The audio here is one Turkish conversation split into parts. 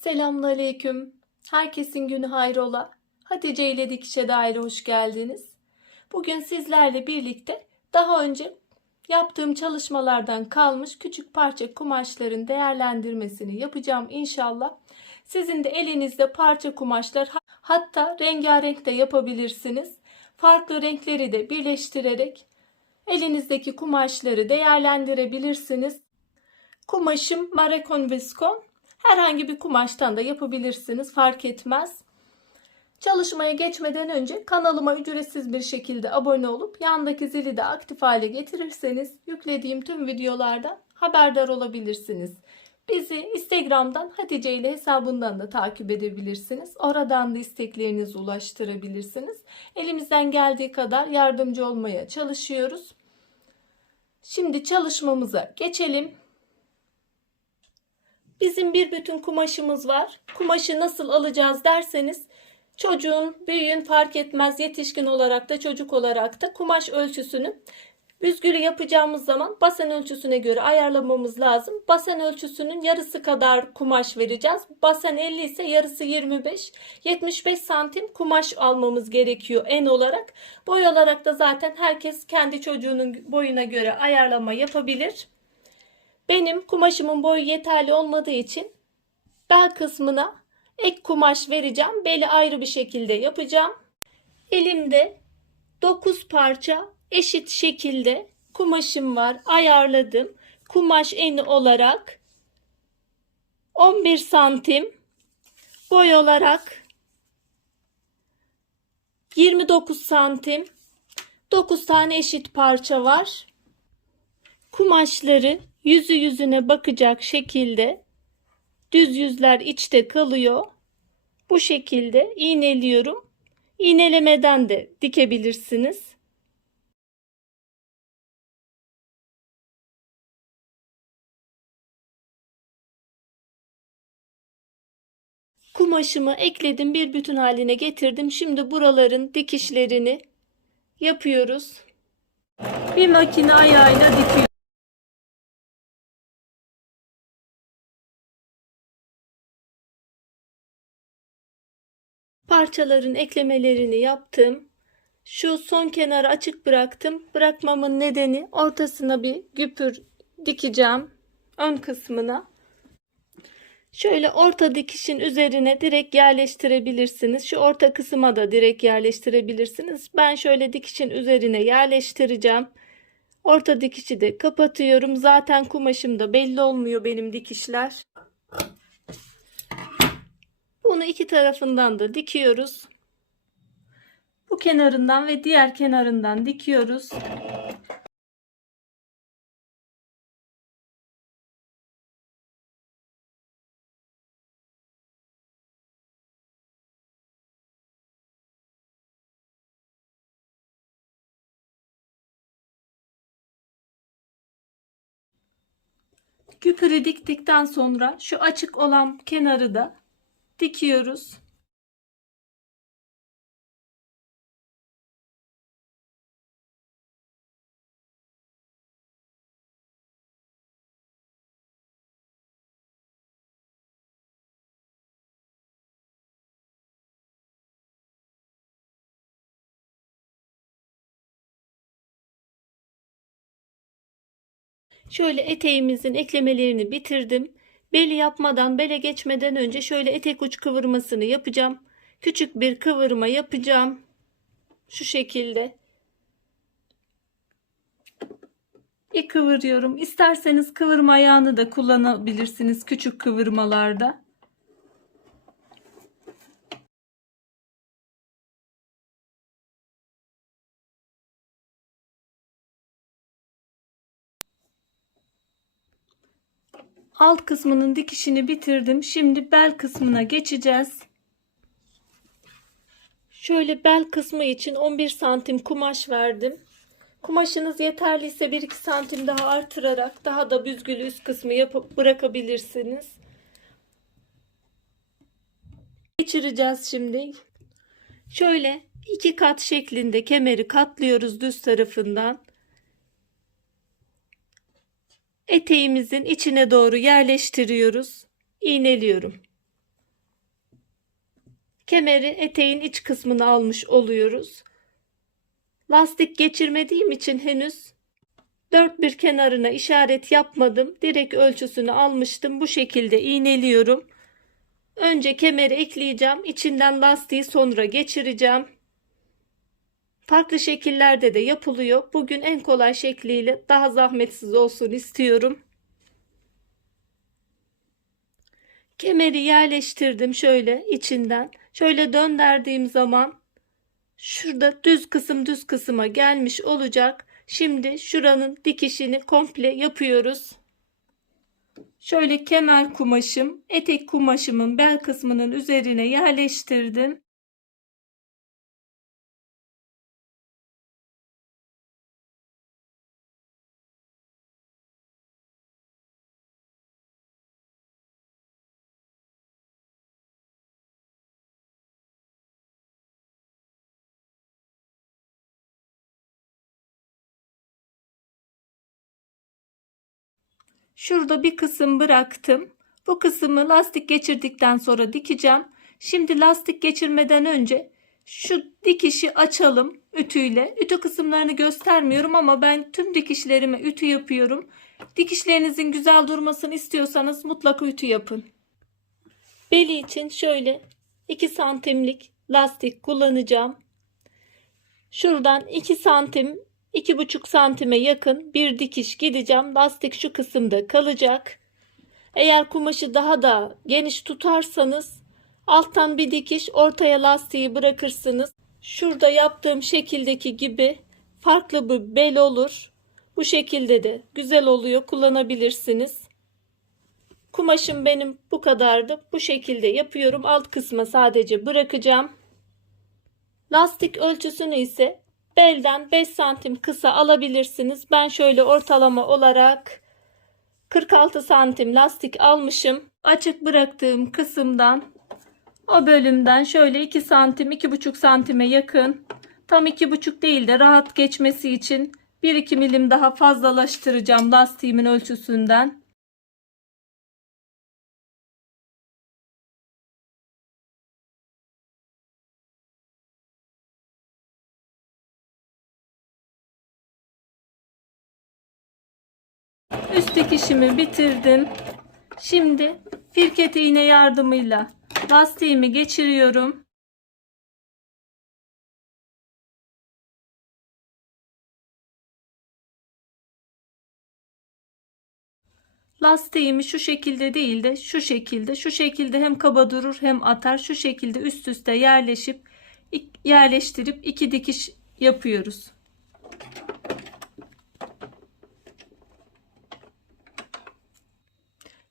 Selamünaleyküm. Herkesin günü hayrola. Hatice ile Dikişe Daire hoş geldiniz. Bugün sizlerle birlikte daha önce yaptığım çalışmalardan kalmış küçük parça kumaşların değerlendirmesini yapacağım inşallah. Sizin de elinizde parça kumaşlar, hatta rengarenk de yapabilirsiniz. Farklı renkleri de birleştirerek elinizdeki kumaşları değerlendirebilirsiniz. Kumaşım Marecon Viskon. Herhangi bir kumaştan da yapabilirsiniz. Fark etmez. Çalışmaya geçmeden önce kanalıma ücretsiz bir şekilde abone olup yandaki zili de aktif hale getirirseniz yüklediğim tüm videolardan haberdar olabilirsiniz. Bizi Instagram'dan Hatice ile hesabından da takip edebilirsiniz. Oradan da isteklerinizi ulaştırabilirsiniz. Elimizden geldiği kadar yardımcı olmaya çalışıyoruz. Şimdi çalışmamıza geçelim. Bizim bir bütün kumaşımız var. Kumaşı nasıl alacağız derseniz çocuğun, büyüğün fark etmez, yetişkin olarak da çocuk olarak da kumaş ölçüsünü büzgülü yapacağımız zaman basen ölçüsüne göre ayarlamamız lazım. Basen ölçüsünün yarısı kadar kumaş vereceğiz. Basen 50 ise yarısı 25. 75 santim kumaş almamız gerekiyor en olarak. Boy olarak da zaten herkes kendi çocuğunun boyuna göre ayarlama yapabilir. Benim kumaşımın boyu yeterli olmadığı için bel kısmına ek kumaş vereceğim. Beli ayrı bir şekilde yapacağım. Elimde 9 parça eşit şekilde kumaşım var. Ayarladım. Kumaş eni olarak 11 santim. Boy olarak 29 santim. 9 tane eşit parça var. Kumaşları yüzü yüzüne bakacak şekilde düz yüzler içte kalıyor. Bu şekilde iğneliyorum. İğnelemeden de dikebilirsiniz. Kumaşımı ekledim, bir bütün haline getirdim. Şimdi buraların dikişlerini yapıyoruz. Bir makine ayağıyla dikiyorum. Parçaların eklemelerini yaptım. Şu son kenarı açık bıraktım. Bırakmamın nedeni ortasına bir güpür dikeceğim. Ön kısmına. Şöyle orta dikişin üzerine direkt yerleştirebilirsiniz. Şu orta kısma da direkt yerleştirebilirsiniz. Ben şöyle dikişin üzerine yerleştireceğim. Orta dikişi de kapatıyorum. Zaten kumaşımda belli olmuyor benim dikişler. Bunu iki tarafından da dikiyoruz. Bu kenarından ve diğer kenarından dikiyoruz. Küpürü diktikten sonra şu açık olan kenarı da dikiyoruz. Şöyle eteğimizin eklemelerini bitirdim. Beli yapmadan, bele geçmeden önce şöyle etek uç kıvırmasını yapacağım. Küçük bir kıvırma yapacağım. Şu şekilde. Kıvırıyorum. İsterseniz kıvırma ayağını da kullanabilirsiniz küçük kıvırmalarda. Alt kısmının dikişini bitirdim. Şimdi bel kısmına geçeceğiz. Şöyle bel kısmı için 11 santim kumaş verdim. Kumaşınız yeterliyse 1-2 santim daha artırarak daha da büzgülü üst kısmı yapıp bırakabilirsiniz. Geçireceğiz şimdi. Şöyle 2 kat şeklinde kemeri katlıyoruz düz tarafından. Eteğimizin içine doğru yerleştiriyoruz. İğneliyorum. kemeri eteğin iç kısmını almış oluyoruz. Lastik geçirmediğim için henüz dört bir kenarına işaret yapmadım. Direkt ölçüsünü almıştım. Bu şekilde iğneliyorum. Önce kemeri ekleyeceğim. İçinden lastiği sonra geçireceğim. Farklı şekillerde de yapılıyor. Bugün en kolay şekliyle daha zahmetsiz olsun istiyorum. Kemeri yerleştirdim şöyle içinden. Şöyle döndürdüğüm zaman şurada düz kısıma gelmiş olacak. Şimdi şuranın dikişini komple yapıyoruz. Şöyle kemer kumaşım, etek kumaşımın bel kısmının üzerine yerleştirdim. Şurada bir kısım bıraktım. Bu kısmı lastik geçirdikten sonra dikeceğim. Şimdi lastik geçirmeden önce şu dikişi açalım ütüyle. Ütü kısımlarını göstermiyorum ama ben tüm dikişlerime ütü yapıyorum. Dikişlerinizin güzel durmasını istiyorsanız mutlaka ütü yapın. Beli için şöyle 2 santimlik lastik kullanacağım. Şuradan 2 santim, 2,5 santime yakın bir dikiş gideceğim. Lastik şu kısımda kalacak. Eğer kumaşı daha da geniş tutarsanız alttan bir dikiş, ortaya lastiği bırakırsınız. Şurada yaptığım şekildeki gibi farklı bir bel olur. Bu şekilde de güzel oluyor, kullanabilirsiniz. Kumaşım benim bu kadardı. Bu şekilde yapıyorum. Alt kısma sadece bırakacağım. Lastik ölçüsünü ise belden 5 santim kısa alabilirsiniz. Ben şöyle ortalama olarak 46 santim lastik almışım. Açık bıraktığım kısımdan, o bölümden şöyle 2 santim, 2,5 santime yakın, tam 2,5 değil de rahat geçmesi için 1-2 milim daha fazlalaştıracağım lastiğimin ölçüsünden. Üst dikişimi bitirdim. Şimdi firket iğne yardımıyla lastiğimi geçiriyorum. Lastiğimi şu şekilde değil de şu şekilde hem kaba durur hem atar. Şu şekilde üst üste yerleştirip 2 dikiş yapıyoruz.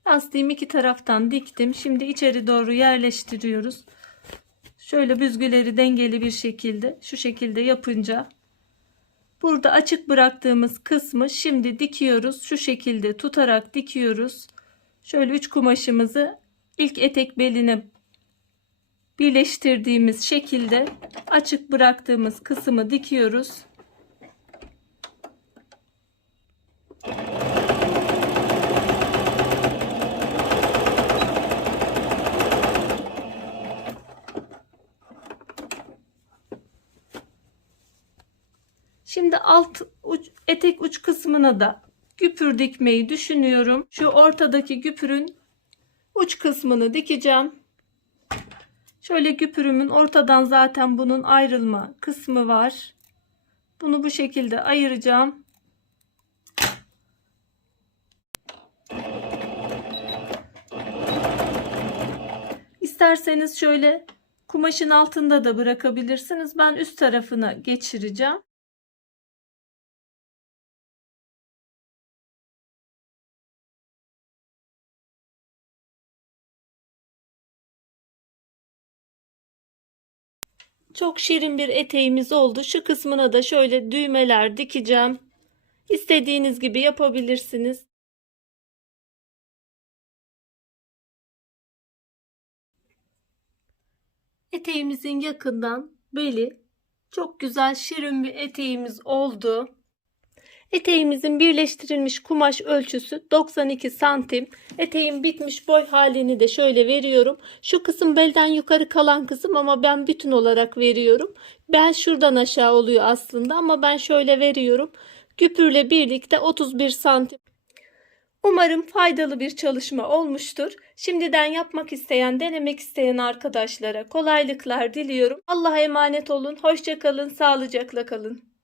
Lastiğimi 2 taraftan diktim. Şimdi içeri doğru yerleştiriyoruz. Şöyle büzgüleri dengeli bir şekilde, şu şekilde yapınca burada açık bıraktığımız kısmı şimdi dikiyoruz. Şu şekilde tutarak dikiyoruz. Şöyle 3 kumaşımızı ilk etek beline birleştirdiğimiz şekilde açık bıraktığımız kısmı dikiyoruz. Şimdi etek uç kısmına da güpür dikmeyi düşünüyorum. Şu ortadaki güpürün uç kısmını dikeceğim. Şöyle güpürümün ortadan zaten bunun ayrılma kısmı var. Bunu bu şekilde ayıracağım. İsterseniz şöyle kumaşın altında da bırakabilirsiniz. Ben üst tarafına geçireceğim. Çok şirin bir eteğimiz oldu. Şu kısmına da şöyle düğmeler dikeceğim. İstediğiniz gibi yapabilirsiniz. Eteğimizin yakından beli çok güzel şirin bir eteğimiz oldu. Eteğimizin birleştirilmiş kumaş ölçüsü 92 santim. Eteğin bitmiş boy halini de şöyle veriyorum. Şu kısım belden yukarı kalan kısım ama ben bütün olarak veriyorum. Ben şuradan aşağı oluyor aslında ama ben şöyle veriyorum. Küpürle birlikte 31 santim. Umarım faydalı bir çalışma olmuştur. Şimdiden yapmak isteyen, denemek isteyen arkadaşlara kolaylıklar diliyorum. Allah'a emanet olun. Hoşça kalın, sağlıcakla kalın.